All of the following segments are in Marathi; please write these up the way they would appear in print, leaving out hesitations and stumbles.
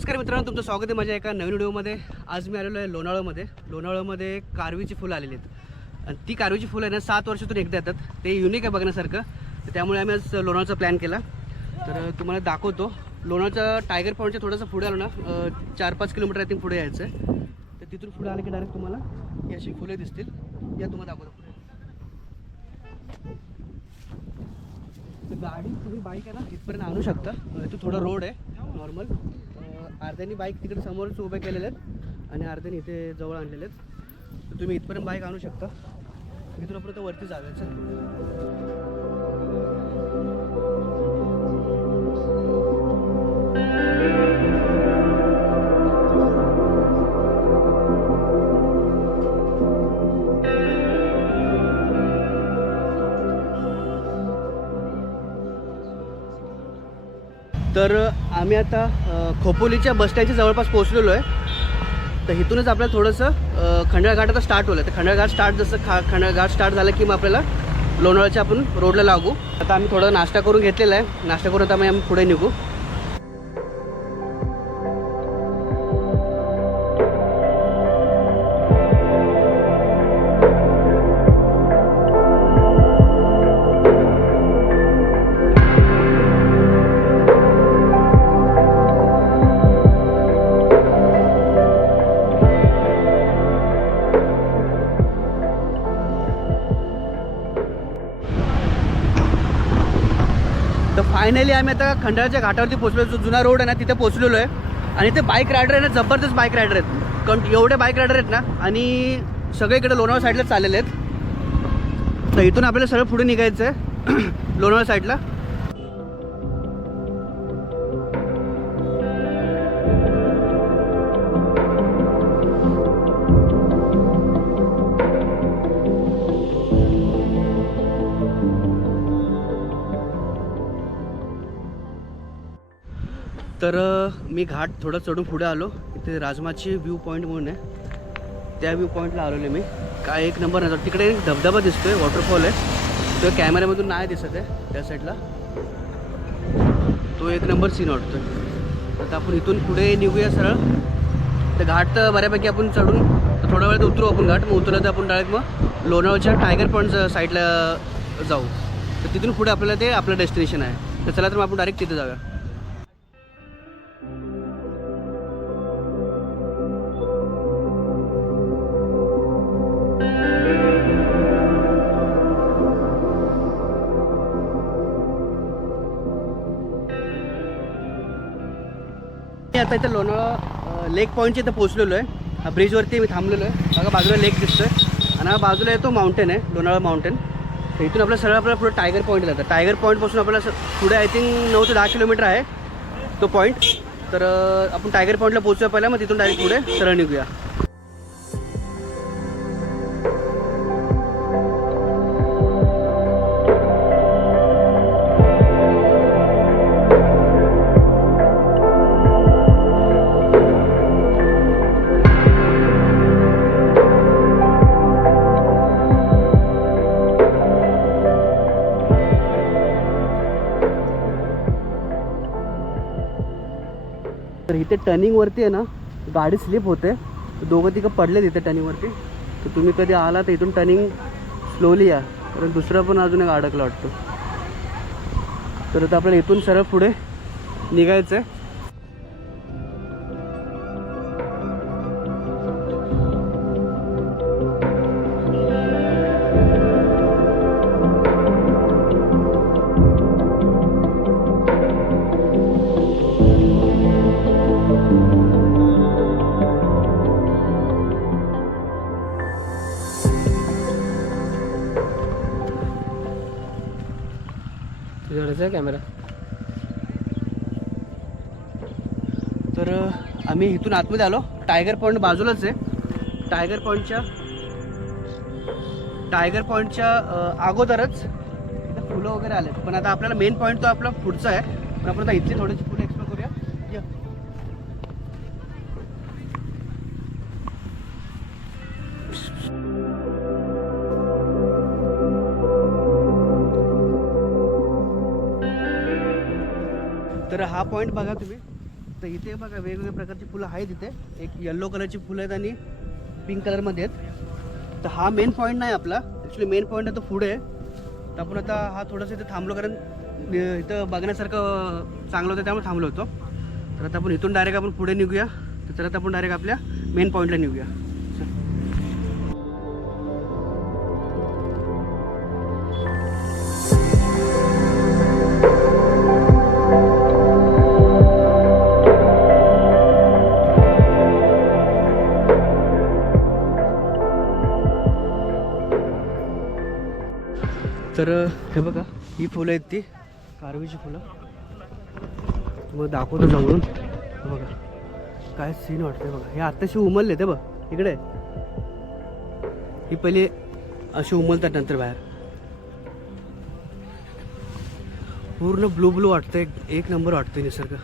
नमस्कार मित्रांनो, तुमचं स्वागत आहे माझ्या एका नवीन व्हिडिओमध्ये। आज मी आलेलो आहे लोणावळ्यामध्ये कारवीची फुलं आलेली आहेत आणि ती कारवीची फुलं आहे ना 7 वर्षातून एकदा येतात। ते युनिक आहे बघण्यासारखं, तर त्यामुळे आम्ही आज लोणावळ्याचा प्लॅन केला। तर तुम्हाला दाखवतो लोणावळ्याचा टायगर पॉईंटच्या थोडंसं पुढे आलो ना, 4-5 किलोमीटर आय थिंक पुढे यायचं आहे। तर तिथून पुढे आले की डायरेक्ट तुम्हाला ही अशी फुलं दिसतील। या तुम्हाला दाखवतो पुढे। गाडी तुम्ही बाईक आहे ना इथपर्यंत आणू शकता। इथं थोडा रोड आहे नॉर्मल, अर्ध्यानी बाईक तिकडे समोरच उभे केलेले आहेत आणि अर्ध्यानी इथे जवळ आणलेले आहेत। तर तुम्ही इथपर्यंत बाईक आणू शकता। इथून आपण तर वरती जाऊया। तर आम्ही आता खोपोलीच्या बसस्टँडच्या जवळपास पोहोचलेलो आहे। तर इथूनच आपल्याला थोडंसं खंडाळघाट आता स्टार्ट होलं। तर खंडाळघाट स्टार्ट जसं खंडाळघाट स्टार्ट झालं की मग आपल्याला लोणावळ्याच्या आपण रोडला लागू। आता आम्ही थोडं नाश्ता करून घेतलेला आहे। नाश्ता करून आता आम्ही पुढे निघू। तर फायनली आम्ही आता खंडाळ्याच्या घाटावरती पोहोचलो। जो जुना रोड आहे ना तिथे पोहोचलेलो आहे आणि ते बाईक रायडर आहे ना, जबरदस्त बाईक रायडर आहेत। कारण एवढे बाईक रायडर आहेत ना आणि सगळीकडे लोणावळा साईडला चाललेले आहेत। तर इथून आपल्याला सरळ पुढे निघायचं आहे लोणावळा साईडला। तर मी घाट थोडं चढून पुढे आलो। इथे राजमाची व्ह्यू पॉईंट म्हणून आहे, त्या व्ह्यू पॉईंटला आलेलो मी। काय एक नंबर नाही, तिकडे एक धबधबा दिसतोय, वॉटरफॉल आहे। तो कॅमेऱ्यामधून नाही दिसत आहे त्या साईडला, तो एक नंबर सीन वाटतोय। आता आपण इथून पुढे निघूया सरळ। तर घाट तर बऱ्यापैकी आपण चढून थोड्या वेळात उतरू आपण घाट। मग उतरलं तर आपण डायरेक्ट मग लोणावळ्याच्या टायगर पॉईंट साईडला जाऊ। तर तिथून पुढे आपल्याला ते आपलं डेस्टिनेशन आहे। तर चला तर मग आपण डायरेक्ट तिथे जाऊया। आता इथे लोणावळा लेक पॉईंटच्या इथं पोहोचलेलो आहे। हा ब्रिजवरती मी थांबलेलो आहे। बघा बाजूला लेक दिसतोय आणि हा बाजूला येतो माउंटेन आहे, लोणावळा माउंटेन। तर इथून आपल्याला सरळ आपल्याला पुढे टायगर पॉईंट जातं। टायगर पॉईंटपासून आपल्याला पुढे आय थिंक 9 ते 10 किलोमीटर आहे तो पॉईंट। तर आपण टायगर पॉईंटला पोहोचूया पहिला, मग तिथून डायरेक्ट पुढे सरळ निघूया। तर इथे टर्निंगवरती आहे ना गाडी स्लिप होते, दोघं तिघं पडले तिथे टर्निंगवरती। तर तुम्ही कधी आला तर इथून टर्निंग स्लोली या, कारण दुसरा पण अजून एक अडकला वाटतो। तर आता आपल्याला इथून सरळ पुढे निघायचं आहे। कॅमेरा तर आम्ही इथून आतमध्ये आलो। टायगर पॉईंट बाजूलाच आहे। टायगर पॉईंटच्या अगोदरच फुलं वगैरे आलेत, पण आता आपल्याला मेन पॉईंट तो आपला पुढचा आहे। पण आपण आता इथली थोडीशी फुलं एक्सप्लोर करूया। तर हा पॉईंट बघा तुम्ही, तर इथे बघा वेगवेगळ्या प्रकारची फुलं आहेत इथे. एक येल्लो कलरची फुलं आहेत आणि पिंक कलरमध्ये आहेत. तर हा मेन पॉईंट नाही आपला, ॲक्च्युली मेन पॉईंट आहे तो पुढे आहे. तर आपण आता हा थोडंसं इथे थांबलो कारण इथं बघण्यासारखं चांगलं होतं त्यामुळे थांबलो होतो. तर आता आपण इथून डायरेक्ट आपण पुढे निघूया. तर चला आता आपण डायरेक्ट आपल्या मेन पॉईंटला निघूया. तर हे बघा ही फुलं आहेत ती कारवीची फुलं. मग दाखवतो जवळून. बघा काय सीन वाटतंय बघा. हे आत्ताशी उमलले ते बघ इकडे. ही पहिले अशी उमलतात नंतर बाहेर. पूर्ण ब्लू ब्लू वाटतंय, एक नंबर वाटतंय निसर्ग.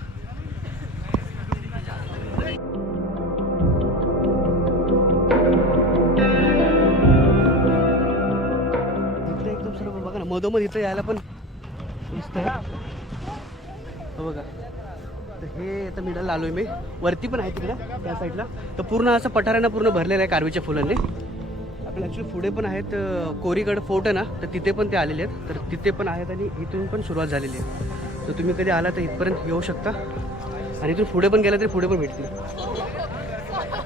बघा ना मधोमध इथं यायला पण दिसतंय बघा. तर हे आता मिडल आलोय मी. वरती पण आहे तिकडे त्या साईडला. तर पूर्ण असं पठारानं पूर्ण भरलेलं आहे कारवीच्या फुलांनी. आपल्या ॲक्च्युली पुढे पण आहेत कोरीगड फोर्ट आहे ना, तर तिथे पण ते आलेले आहेत. तर तिथे पण आहेत आणि इथून पण सुरुवात झालेली आहे. तर तुम्ही कधी आला तर इथपर्यंत येऊ शकता आणि इथून पुढे पण गेला तरी पुढे पण भेटतील.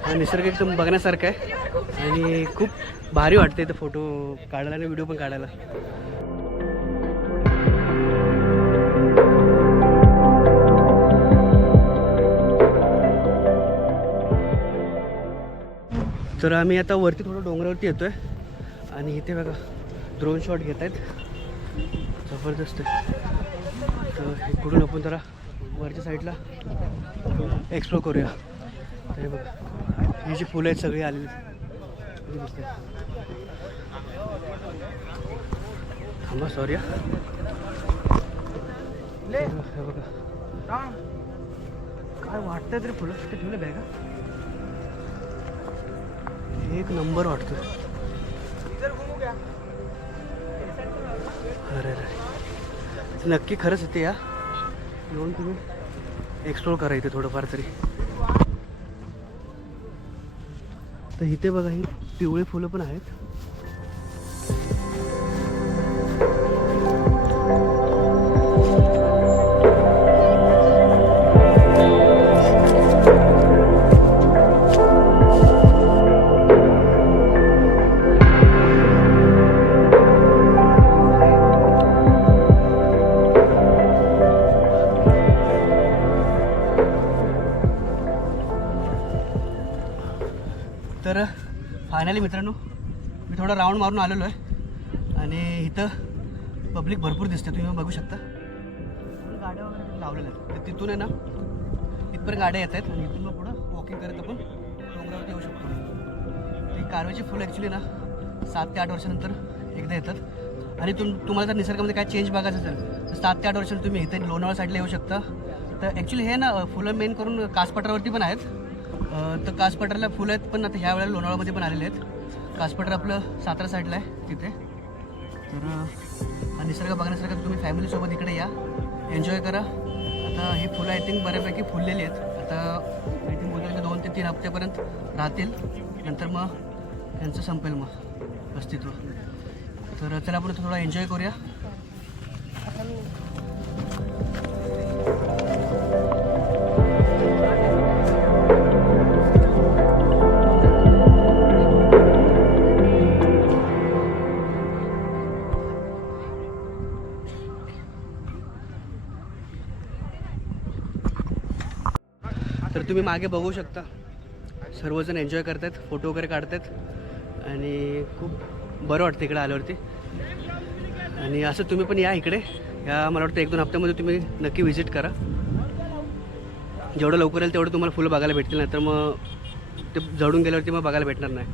हा निसर्ग एकदम बघण्यासारखा आहे आणि खूप भारी वाटते इथं फोटो काढायला आणि व्हिडिओ पण काढायला. तर आम्ही आता वरती थोडं डोंगरावरती येतोय आणि इथे बघा ड्रोन शॉट घेत आहेत. जबरदस्त आहे. तर इकडून आपण जरा वरच्या साईडला एक्सप्लोर करूया. तर हे बघा ही जी फुलं आहेत सगळी आलेली दिसते. थांबा सॉरी. हे बघा काय वाटतंय तरी फुलं तिथे ठेवले बॅगा. एक नंबर वाटतो. अरे अरे नक्की खरंच इथे या येऊन तुम्ही एक्सप्लोर करा इथे थोडंफार तरी. तर इथे बघा ही पिवळी फुलं पण आहेत. तर फायनली मित्रांनो मी थोडा राऊंड मारून आलेलो आहे आणि इथं पब्लिक भरपूर दिसते. तुम्ही बघू शकता गाड्या वगैरे लावलेल्या आहेत. तर तिथून आहे ना इथपर्यंत गाड्या येत आहेत आणि इथून मग पुढं वॉकिंग करत आपण डोंगरावरती येऊ शकतो. ही कारवीची फुलं ॲक्च्युली ना 7 ते 8 वर्षानंतर एकदा येतात आणि तुम्हाला जर निसर्गामध्ये काय चेंज बघायचं असेल तर 7 ते 8 वर्षांनी तुम्ही इथे लोणावळा साईडला येऊ शकता. तर ॲक्च्युली हे ना फुलं मेन करून कासपठारावरती पण आहेत. तर कासपठारला फुलं आहेत पण आता ह्या वेळेला लोणावळ्यामध्ये पण आलेले आहेत. कासपठार आपलं सातारा साईडला आहे तिथे. तर हा निसर्ग बघण्यासारखं तुम्ही फॅमिलीसोबत इकडे या, एन्जॉय करा. आता ही फुलं आय थिंक बऱ्यापैकी फुललेली आहेत. आता आय थिंक बोलतो 2 ते 3 हप्त्यापर्यंत राहतील. नंतर मग त्यांचं संपेल मग अस्तित्व. तर चला आपण थोडा एन्जॉय करूया. तर तुम्ही मागे बघू शकता सर्वजण एन्जॉय करतात, फोटो वगैरे काढतात आणि खूप बरं वाटतं इकडे आल्यावरती. आणि असं तुम्ही पण या इकडे. या मला वाटतं 1-2 हप्त्यामध्ये तुम्ही नक्की व्हिजिट करा. जेवढं लवकर येईल तेवढं तुम्हाला फुलं बघायला भेटतील, नाही तर मग ते जळून गेल्यावरती मग बघायला भेटणार नाही.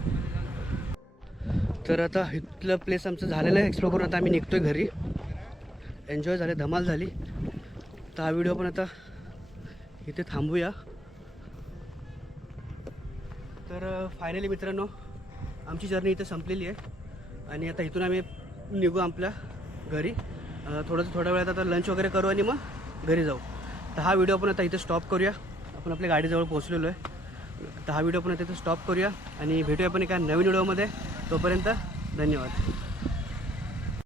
तर आता इथलं प्लेस आमचं झालेलं आहे एक्सप्लोर करून. आता आम्ही निघतोय घरी. एन्जॉय झाले, धमाल झाली. तर हा व्हिडिओ पण आता इथे थांबूया. तर फायनली मित्रांनो आमची जर्नी इथे संपलेली आहे आणि आता इथून आम्ही निघू आपल्या घरी. थोड्या वेळात आता लंच वगैरे करू आणि मग घरी जाऊ. तर हा व्हिडिओ आपण आता इथे स्टॉप करूया आपण आपल्या गाडीजवळ पोहोचलेलो आहे. तर हा व्हिडिओ आपण इथे स्टॉप करूया आणि भेटूया आपण एका नवीन व्हिडिओमध्ये. तोपर्यंत धन्यवाद.